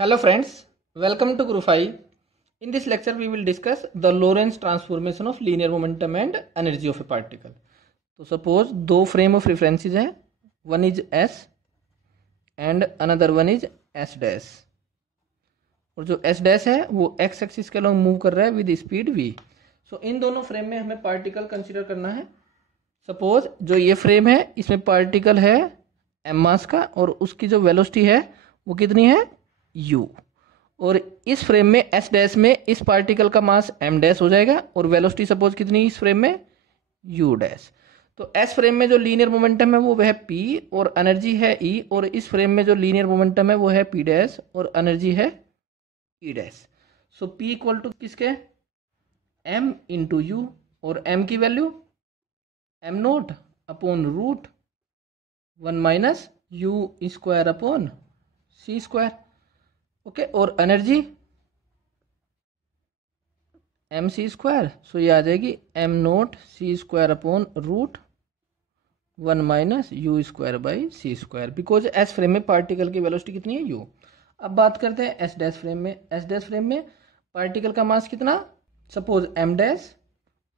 Hello friends, welcome to Guru5. In this lecture we will discuss the Lorentz transformation of linear momentum and energy of a particle. तो suppose दो frame of references है, one is S and another one is S dash, और जो S dash है वो x axis के along move कर रहा है विद स्पीड v. सो इन दोनों फ्रेम में हमें पार्टिकल कंसिडर करना है. सपोज जो ये फ्रेम है इसमें पार्टिकल है m मास का और उसकी जो वेलोसिटी है वो कितनी है u, और इस फ्रेम में s डैश में इस पार्टिकल का मास m डैश हो जाएगा और वेलोसिटी सपोज कितनी इस फ्रेम में u डैश. तो s फ्रेम में जो लीनियर मोमेंटम है वो वह p और एनर्जी है E, और इस फ्रेम में जो लीनियर मोमेंटम है वो है p डैश और एनर्जी है E dash. So p equal to किसके m इंटू यू, और m की value m not upon root 1 minus u square upon c square. Okay, और energy m c square. So ये आ जाएगी m note c square upon root 1 minus u square by c square, because S frame में particle की velocity कितनी है u. अब बात करते हैं एस डैश फ्रेम में. एस डैश फ्रेम में पार्टिकल का मास कितना, सपोज एम डैश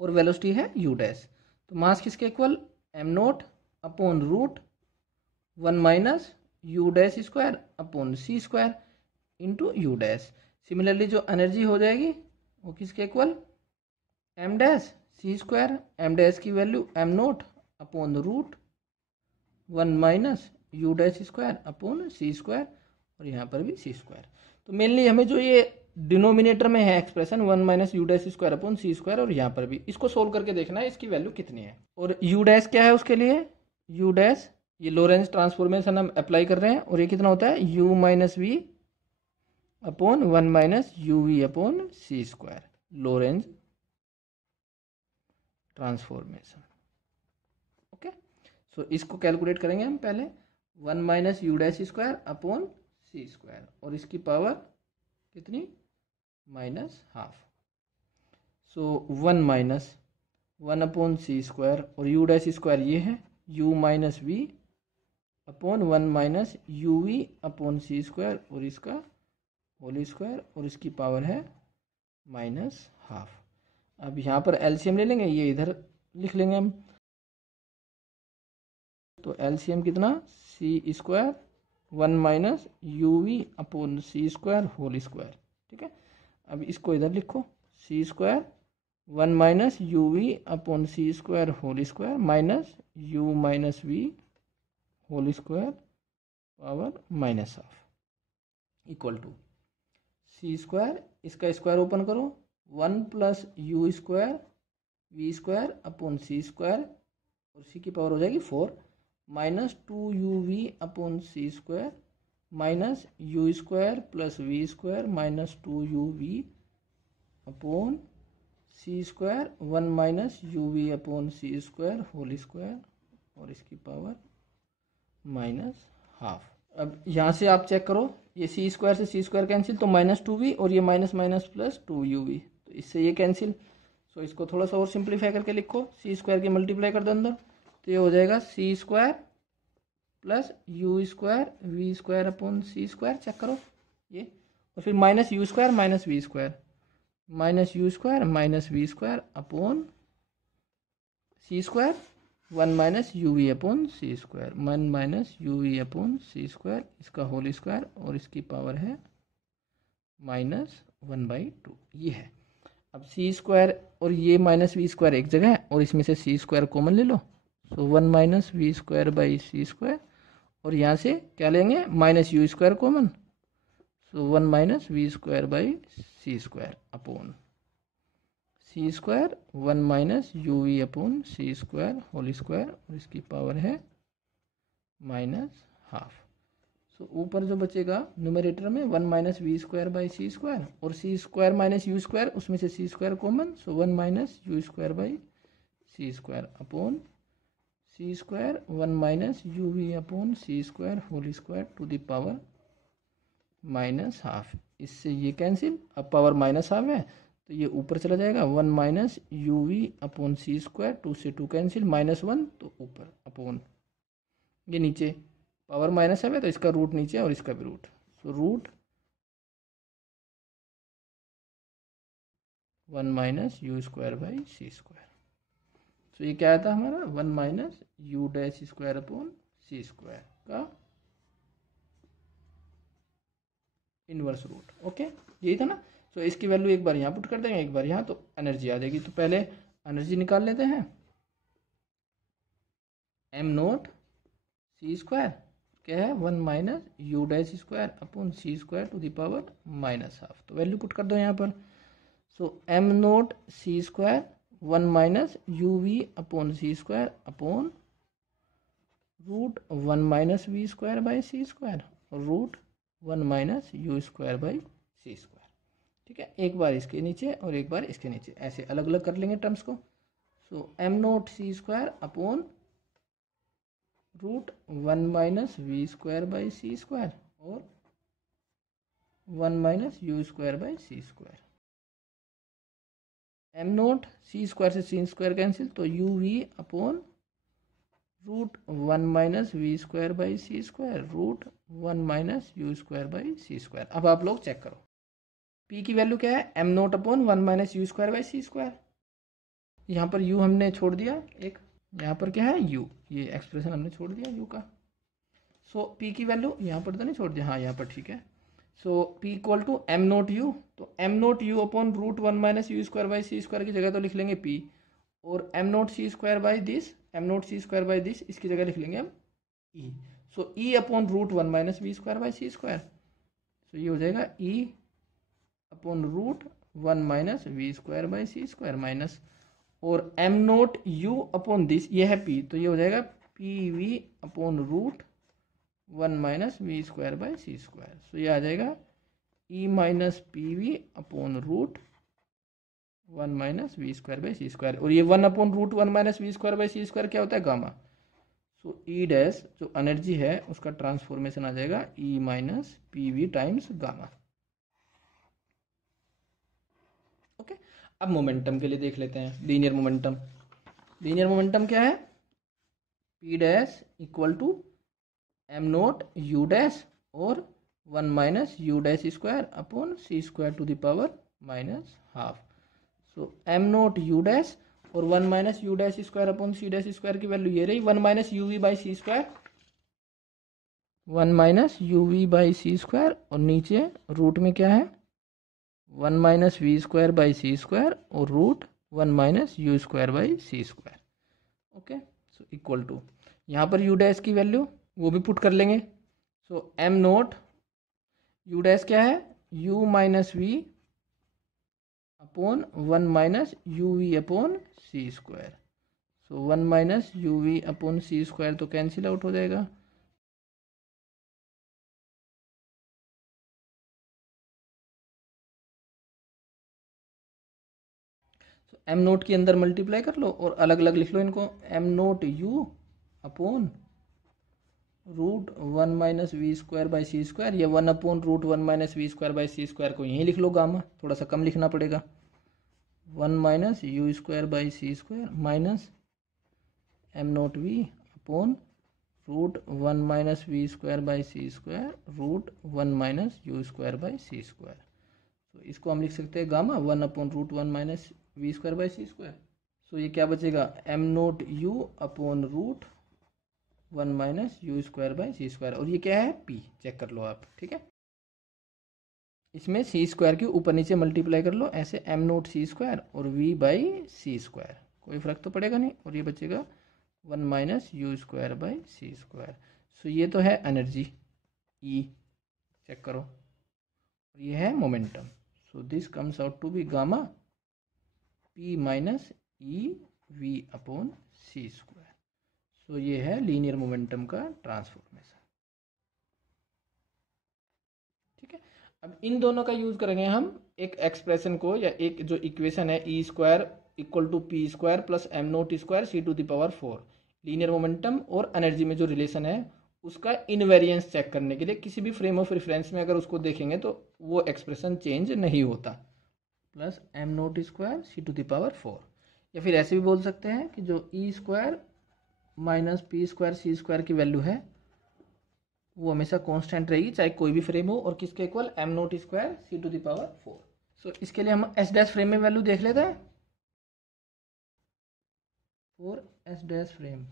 और वेलोसिटी है यू डैश. तो मास किसके equal m not upon root 1 minus u dash square upon c square into u dash. Similarly जो energy हो जाएगी वो किसके equal m dash c square, m dash की value m not upon root 1 minus u dash square upon c square, और यहाँ पर भी सी स्क्वायर. तो मेनली हमें जो ये डिनोमिनेटर में है expression 1 minus u dash square upon c square, और यहाँ पर भी इसको सोल्व करके देखना है इसकी वैल्यू कितनी है. और यू डैश क्या है उसके लिए, यू डैश ये लोरेंस ट्रांसफॉर्मेशन हम अप्लाई कर रहे हैं, और ये कितना होता है u minus v upon 1 minus u v upon c square, Lorentz transformation. Okay, so इसको कैलकुलेट करेंगे हम पहले 1 minus u dash square upon c square, और इसकी पावर कितनी minus half. So 1 minus 1 upon c square, और यू डैश स्क्वायर ये है u minus v upon 1 minus u v upon c square, और इसका होल स्क्वायर, और इसकी पावर है माइनस हाफ. अब यहाँ पर एलसीएम ले लेंगे, ये इधर लिख लेंगे हम. तो एलसीएम कितना सी square 1 minus u v upon c square whole square. ठीक है, अब इसको इधर लिखो सी square 1 minus u v upon c square whole square minus you minus we whole square power minus half equal to C square, इसका square open करो 1 plus u square v square upon c square, और सी की power हो जाएगी 4 minus 2 u v upon c square minus u square plus v square minus 2 u v upon c square 1 minus u v upon c square whole square, और इसकी power minus half. अब यहाँ से आप चेक करो, ये सी स्क्वायर से c square cancel, तो माइनस 2v, और ये माइनस माइनस प्लस 2uv, तो इससे ये कैंसिल. सो इसको थोड़ा सा और सिंप्लीफाई करके लिखो, सी स्क्वायर की मल्टीप्लाई कर दो अंदर, तो ये हो जाएगा c square plus u square v square upon c square. Check करो ये, और फिर minus u square minus v square minus u square minus v square upon c square 1 minus u v upon c square 1 minus u v upon c square, इसका whole square, और इसकी power है minus 1/2. ये है. अब सी square और ये minus v square एक जगह है, और इसमें से सी स्क्वायर कॉमन ले लो. So 1 minus v square by c square, और यहाँ से क्या लेंगे minus u square common, so 1 minus v square by c square upon c square 1 minus u v upon c square whole square, और इसकी power है माइनस हाफ. सो ऊपर जो बचेगा न्यूमरेटर में 1 minus v square by c square, और c square minus u square, उसमें से c square common, so 1 minus u square by c square upon c square 1 minus u v upon c square whole square to the power minus half. इससे ये cancel, अब power minus half है तो ये ऊपर चला जाएगा 1 minus u v upon c square, 2 से 2 कैंसिल, -1 तो ऊपर अपॉन ये नीचे पावर माइनस है तो इसका रूट नीचे और इसका भी root, so root 1 minus u square by c square. तो ये क्या आता हमारा 1 minus u dash square upon c square का इनवर्स रूट। ओके, यही था ना। तो इसकी वैल्यू एक बार यहाँ पुट कर देंगे, एक बार यहाँ, तो एनर्जी आ जाएगी। तो पहले एनर्जी निकाल लेते हैं। एम नोट सी स्क्वायर क्या है 1 minus u dash square upon c square to the power minus half. तो वैल्यू पुट कर दो यहाँ पर। So m note c square 1 minus u v upon c square upon root 1 minus v square by c square और root 1 minus u square by c square. ठीक है, एक बार इसके नीचे और एक बार इसके नीचे, ऐसे अलग अलग कर लेंगे टर्म्स को। So m note c square upon root 1 minus v square by c square और 1 minus u square by c square. M note c square से सी स्क्वायर कैंसिल, तो u v upon root 1 minus v square by c square root 1 minus u square by c square. अब आप लोग check करो, P की value क्या है, m not upon 1 minus u square by c square. यहाँ पर यू हमने छोड़ दिया एक, यहाँ पर क्या है यू, ये एक्सप्रेशन हमने छोड़ दिया यू का। सो पी की वैल्यू यहाँ पर तो नहीं छोड़ दिया, हाँ यहाँ पर ठीक है। So p equal to m note u, तो m note u upon root 1 minus u square by c square की जगह तो लिख लेंगे पी, और m note c square by this, m note c square by this, इसकी जगह लिख लेंगे हम E. So E upon root 1 minus v square by c square. So ये हो जाएगा E upon root 1 minus v square by c square minus, और m note u upon this, ये है पी, तो ये हो जाएगा p v upon root 1 minus v square by c square. So ये आ जाएगा E minus p v upon root 1 minus v square by c square, और ये 1 upon root 1 minus v square by c square क्या होता है, gamma. So E dash जो energy है उसका ट्रांसफॉर्मेशन आ जाएगा E minus p v times gamma. Okay, अब मोमेंटम के लिए देख लेते हैं, लीनियर मोमेंटम। लीनियर मोमेंटम क्या है, p dash equal to m note u dash और 1 minus u dash square upon c square to the power minus half. So m note u dash और 1 minus u dash square upon c dash square की value ये रही 1 minus u v by c square, 1 minus u v by c square, और नीचे root में क्या है 1 minus v square by c square और root 1 minus u square by c square. Okay, so equal to यहाँ पर यू डैश की value वो भी पुट कर लेंगे। So m note u dash क्या है u minus v upon 1 minus u v upon c square. So 1 minus u v upon c square तो कैंसिल आउट हो जाएगा। एम नोट के अंदर मल्टीप्लाई कर लो और अलग अलग लिख लो इनको, m note u upon root 1 minus v square by c square, या 1 upon root 1 minus v square by c square को यहीं लिख लो गामा, थोड़ा सा कम लिखना पड़ेगा, 1 minus u square by c square minus m naught v upon root 1 minus v square by c square root 1 minus u square by c square. तो इसको हम लिख सकते हैं gamma 1 upon root 1 minus v square by c square. So ये क्या बचेगा m note u upon root 1 minus u square by c square, और ये क्या है पी, चेक कर लो आप। ठीक है, इसमें सी स्क्वायर के ऊपर नीचे मल्टीप्लाई कर लो ऐसे, एम नोट सी स्क्वायर और वी बाई सी स्क्वायर, कोई फर्क तो पड़ेगा नहीं, और ये बचेगा 1 minus u square by c square. So ये तो है एनर्जी ई, चेक करो, और ये है momentum. So this comes out to be gamma p minus e v upon c square. So ये है लीनियर मोमेंटम का ट्रांसफॉर्मेशन। ठीक है, अब इन दोनों का यूज करेंगे हम एक एक्सप्रेशन को, या एक जो इक्वेशन है e square equal to p square plus m note square c to the power 4, linear momentum और एनर्जी में जो रिलेशन है उसका इनवेरियंस चेक करने के लिए। किसी भी फ्रेम ऑफ रेफरेंस में अगर उसको देखेंगे तो वो एक्सप्रेशन चेंज नहीं होता, plus m note square c to the power 4, या फिर ऐसे भी बोल सकते हैं कि जो ई square minus p square c square की वैल्यू है वो हमेशा कांस्टेंट रहेगी चाहे कोई भी फ्रेम हो, और किसके equal m note square c to the power 4। So इसके लिए हम एस डैश फ्रेम में वैल्यू देख लेते हैं। For S dash frame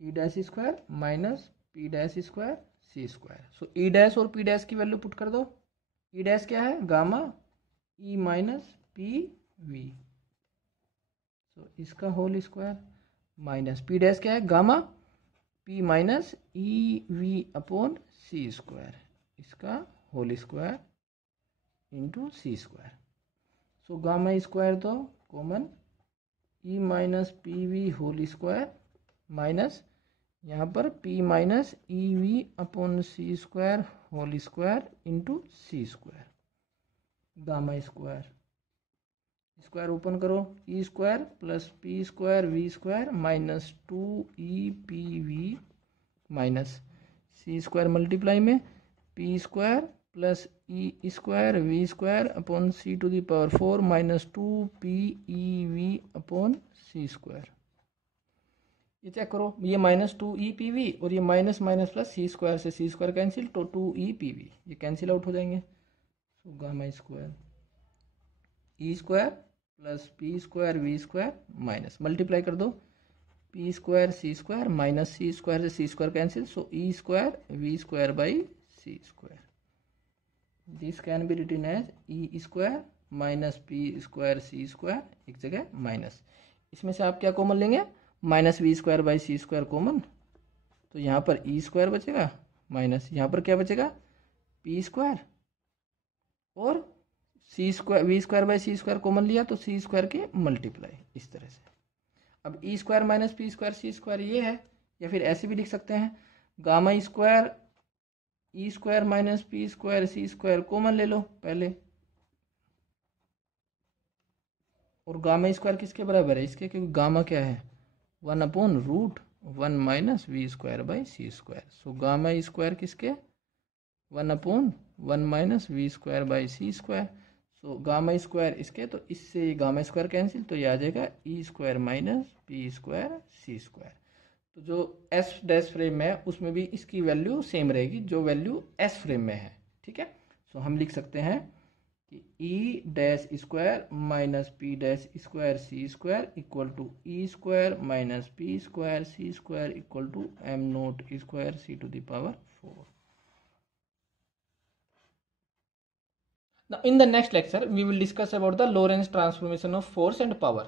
E dash square minus p dash square c square. So E dash और पी डैश की value put कर दो। ई डैश क्या है, gamma E minus p v, so इसका whole square, minus p dash क्या है, gamma p minus e v upon c square, इसका whole square into c square. So gamma square तो common, e minus p v whole square minus यहाँ पर p minus e v upon c square whole square into c square, gamma square, square open करो, e square plus p square v square minus 2e/pv minus c square multiply में p square plus e square v square upon c to the power 4 minus 2p/e/v upon c square. ये check करो, ये minus 2e/pv और ये minus minus plus सी square से c square cancel, तो 2e/pv ये cancel out हो जाएंगे। तो gamma square e square plus p square v square minus multiply कर दो p square c square minus c square से c square cancel, so e square v square by c square. This can be written as e square minus p square c square, एक जगह minus, इसमें से आप क्या common लेंगे, minus v square by c square common, तो यहाँ पर ई स्क्वायर बचेगा माइनस यहाँ पर क्या बचेगा पी स्क्वायर और c square v square by c square common लिया तो सी स्क्वायर के मल्टीप्लाई, इस तरह से। अब ई square minus p square c square ये है, या फिर ऐसे भी लिख सकते हैं gamma square e square minus p square c square common ले लो पहले, और गामा स्क्वायर किसके बराबर है, इसके, क्योंकि गामा क्या है 1/√1 minus v square by c square. So gamma square किसके 1/1 minus v square by c square. So gamma square इसके, तो इससे गामा स्क्वायर कैंसिल, तो ये आ जाएगा ई square minus p square c square. तो जो एस डैश फ्रेम में है उसमें भी इसकी वैल्यू सेम रहेगी जो वैल्यू एस फ्रेम में है, ठीक है। सो हम लिख सकते हैं कि E dash square minus p dash square c square equal to E square minus p square c square equal to m note square c to the power 4। Now in the next lecture we will discuss about the Lorentz transformation of force and power.